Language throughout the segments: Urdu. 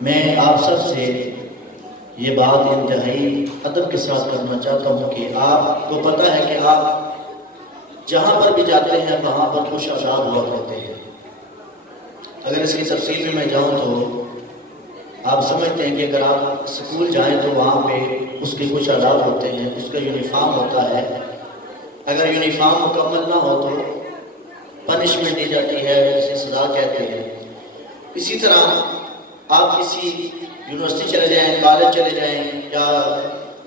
میں آپ سب سے یہ بات انتہائی ادب کے ساتھ کرنا چاہتا ہوں کہ آپ کو پتہ ہے کہ آپ جہاں پر بھی جاتے ہیں وہاں پر خوش آباد ہوا کرتے ہیں۔ اگر اس کی تفصیل میں جاؤں تو آپ سمجھتے ہیں کہ اگر آپ اسکول جائیں تو وہاں پہ اس کے کچھ آداب ہوتے ہیں، اس کا یونیفارم ہوتا ہے۔ اگر یونیفارم مکمل نہ ہو تو پنشمنٹ دی جاتی ہے، اسے سزا کہتے ہیں۔ اسی طرح آپ کسی یونیورسٹی چلے جائیں، کالج چلے جائیں یا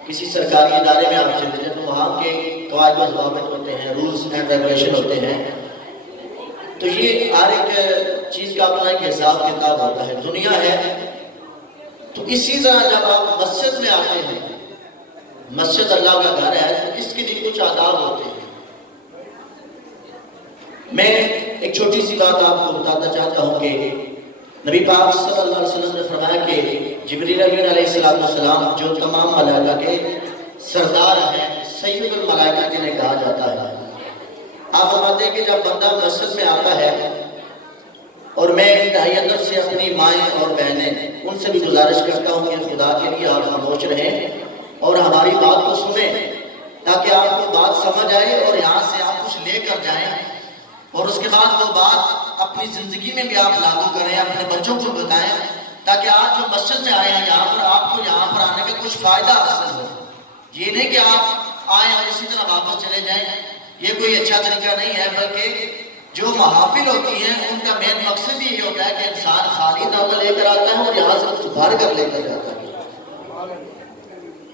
کسی سرکاری ادارے میں آپ چلے جائیں تو وہاں کے قواعد و ضوابط ہوتے ہیں، رولز اینڈ ریگولیشن ہوتے ہیں۔ تو یہ ہر ایک چیز کا اپنا ایک حساب کتاب ہوتا ہے، دنیا ہے۔ تو اسی طرح جب آپ مسجد میں آتے ہیں، مسجد اللہ کا گھر ہے، تو اس کے لیے کچھ آداب ہوتے ہیں۔ میں ایک چھوٹی سی بات آپ کو بتانا چاہتا ہوں کہ نبی پاک صلی اللہ علیہ وسلم نے فرمایا کہ جبریل امین علیہ السلام جو تمام ملائکہ کے سردار ہیں، سید الملائکہ جنہیں کہا جاتا ہے، آپ فرماتے ہیں کہ جب بندہ مسجد میں آتا ہے، اور میں انتہائی ادب سے اپنی مائیں اور بہنیں ان سے بھی گزارش کرتا ہوں کہ خدا کے لیے آپ خاموش رہیں اور ہماری بات کو سنیں تاکہ آپ کو بات سمجھ آئے اور یہاں سے آپ کچھ لے کر جائیں اور اس کے بعد وہ بات اپنی زندگی میں بھی آپ لاگو کریں، اپنے بچوں کو بتائیں تاکہ آپ جو مسجد میں آئے ہیں یہاں پر آپ کو یہاں پر آنے کا کچھ فائدہ حاصل ہو۔ یہ نہیں کہ آپ آئیں اور اسی طرح واپس چلے جائیں، یہ کوئی اچھا طریقہ نہیں ہے، بلکہ جو محافل ہوتی ہیں ان کا مین مقصد یہ ہوتا ہے کہ انسان خالی دامن لے کر آتا ہے اور یہاں سے کچھ بھر کر لے کر جاتا ہے۔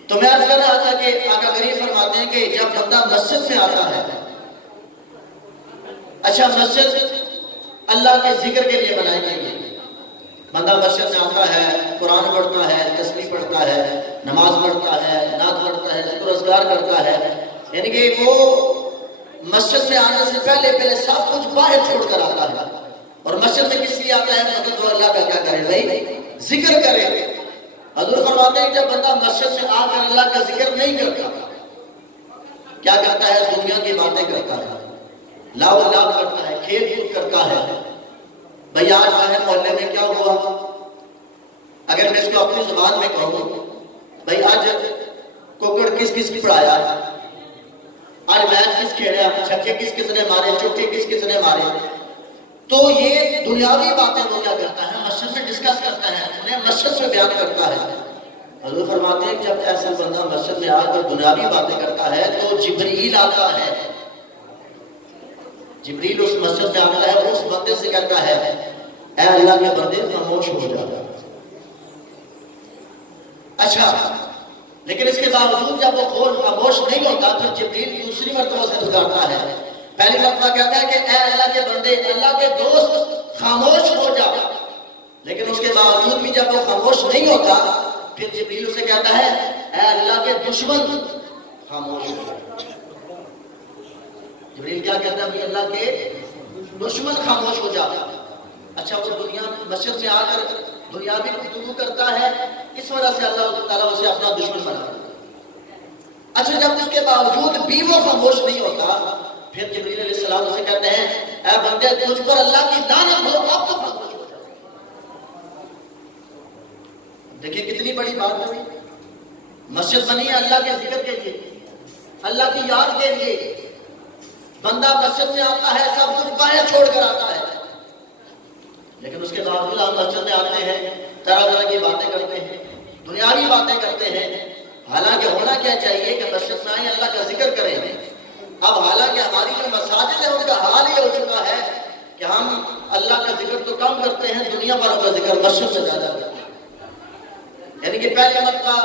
تو میں عرض کر رہا تھا کہ آقا کریم فرماتے ہیں کہ جب بندہ مسجد میں آتا ہے، اچھا مسجد اللہ کے ذکر کے لیے بنائی گئی ہے۔ بندہ مسجد میں آتا ہے، قرآن پڑھتا ہے، تسبیح پڑھتا ہے، نماز پڑھتا ہے، نعت پڑھتا ہے، ذکر و اذکار کرتا ہے، یعنی کہ وہ مسجد میں آنے سے پہلے سب کچھ باہر چھوڑ کر آتا ہے۔ اور مسجد میں کس لیے آتا ہے؟ مگر وہ اللہ کا کیا کرے بھائی؟ ذکر کرے۔ حضور فرماتے ہیں کہ جب بندہ مسجد میں آ کر اللہ کا ذکر نہیں کرتا، کیا کرتا ہے؟ دنیا کی باتیں کرتا ہے، لاو لاب کرتا ہے، کھیل کود کرتا ہے۔ بھائی آج باہر محلے میں کیا ہوا؟ اگر میں اس کو اپنی زبان میں کہوں، بھائی آج کوکڑ کس کس کی پڑھایا، آج میچ کس کھیڑا، چھکے کس کس نے مارے، چوکے کس کس نے مارے، تو یہ دنیاوی باتیں وہ کیا کرتا ہے؟ مسجد میں ڈسکس کرتا ہے، انہیں مسجد سے بیان کرتا ہے۔ حضور فرماتے ہیں کہ جب ایسا بندہ مسجد میں آ کر دنیاوی باتیں کرتا ہے تو جبریل آتا ہے، جبریل اس مسجد میں آتا ہے، اس بندے سے کہتا ہے اے اللہ کے بندے خاموش ہو جا۔ اچھا، لیکن اس کے باوجود جب وہ خاموش نہیں ہوتا پھر جبریل دوسری مرتبہ سے پکارتا ہے۔ پہلی مرتبہ کہتا ہے کہ اے اللہ کے بندے، اللہ کے دوست خاموش ہو جا، لیکن اس کے باوجود بھی جب وہ خاموش نہیں ہوتا پھر جبریل اسے کہتا ہے اے اللہ کے دشمن خاموش ہو جا۔ جبریل کیا کہتا ہے؟ بھی اللہ کے دشمن خاموش ہو جا۔ اچھا، وہ دنیا مسجد میں آ کر دنیاوی گفتگو کرتا ہے، اس وجہ سے اللہ تعالیٰ اسے اپنا دشمن بنا۔ اچھا، جب اس کے باوجود بھی وہ خاموش نہیں ہوتا پھر جبریل علیہ السلام اسے کہتے ہیں اے بندے تجھ پر اللہ کی لعنت ہو، اب تو خاموش ہو جا۔ دیکھیں کتنی بڑی بات ہے، مسجد بنی ہے اللہ کے ذکر کے لیے، اللہ کی یاد کے لیے۔ بندہ مسجد میں آتا ہے، سب کچھ باہر چھوڑ کر آتا ہے، لیکن اس کے باوجود ہم مسجد میں آتے ہیں، طرح طرح کی باتیں کرتے ہیں، دنیاوی باتیں کرتے ہیں۔ حالانکہ ہونا کیا چاہیے کہ مسجد میں آئیں، اللہ کا ذکر کریں۔ اب حالانکہ ہماری جو مساجد ہیں ان کا حال یہ ہو چکا ہے کہ ہم اللہ کا ذکر تو کم کرتے ہیں، دنیا والوں کا ذکر مسجد سے زیادہ کرتے ہیں۔ یعنی کہ پہلے مرتبہ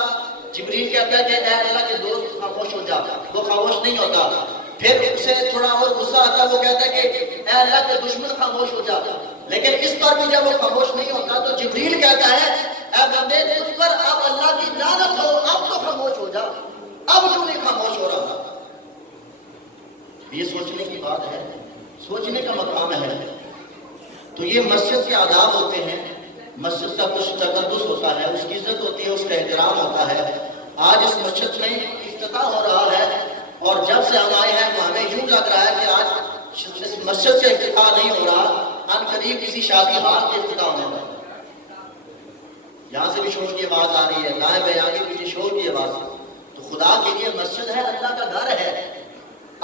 جبریل کہتا ہے کہ اے اللہ کے دوست خاموش ہو جا، وہ خاموش نہیں ہوتا۔ پھر اسے تھوڑا اور غصہ آتا، وہ کہتا ہے کہ اے اللہ کے دشمن خاموش ہو جا، لیکن اس پر بھی جب وہ خاموش نہیں ہوتا تو جبریل کہتا ہے اے بندے تجھ پر اب اللہ کی لعنت ہو، اب تو خاموش ہو جا، اب کیوں نہیں خاموش ہو رہا؟ یہ سوچنے کی بات ہے، سوچنے کا مقام ہے۔ تو یہ مسجد کے آداب ہوتے ہیں، مسجد کا کچھ تقدس ہوتا ہے، اس کی عزت ہوتی ہے، اس کا احترام ہوتا ہے۔ آج اس مسجد میں افتتاح ہو رہا ہے اور جب سے ہم آئے ہیں ہمیں یوں لگ رہا ہے کہ آج اس مسجد سے افتتاح نہیں ہو رہا، ان قریب کسی شادی ہال کے افتتاح ہونے والا۔ بھی شور کی آواز آ رہی ہے، دائیں بائیں آگے پیچھے شور کی آواز، تو خدا کے لیے مسجد ہے، اللہ کا گھر ہے۔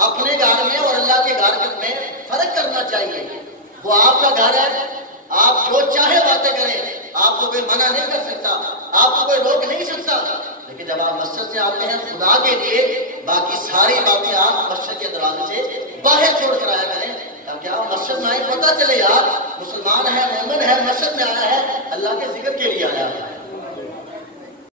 اپنے گھر میں اور اللہ کے گھر میں فرق کرنا چاہیے۔ وہ آپ کا گھر ہے، آپ جو چاہے باتیں کریں، آپ کو کوئی منع نہیں کر سکتا، آپ کو کوئی روک نہیں سکتا، لیکن جب آپ مسجد سے آتے ہیں خدا کے لیے، باقی ساری باتیں آپ مسجد کے دروازے سے باہر چھوڑ کر آیا کریں، تاکہ آپ مسجد میں آئیں، پتہ چلے یار مسلمان ہے، مومن ہے، مسجد میں آیا ہے، اللہ کے ذکر کے لیے آیا ہے۔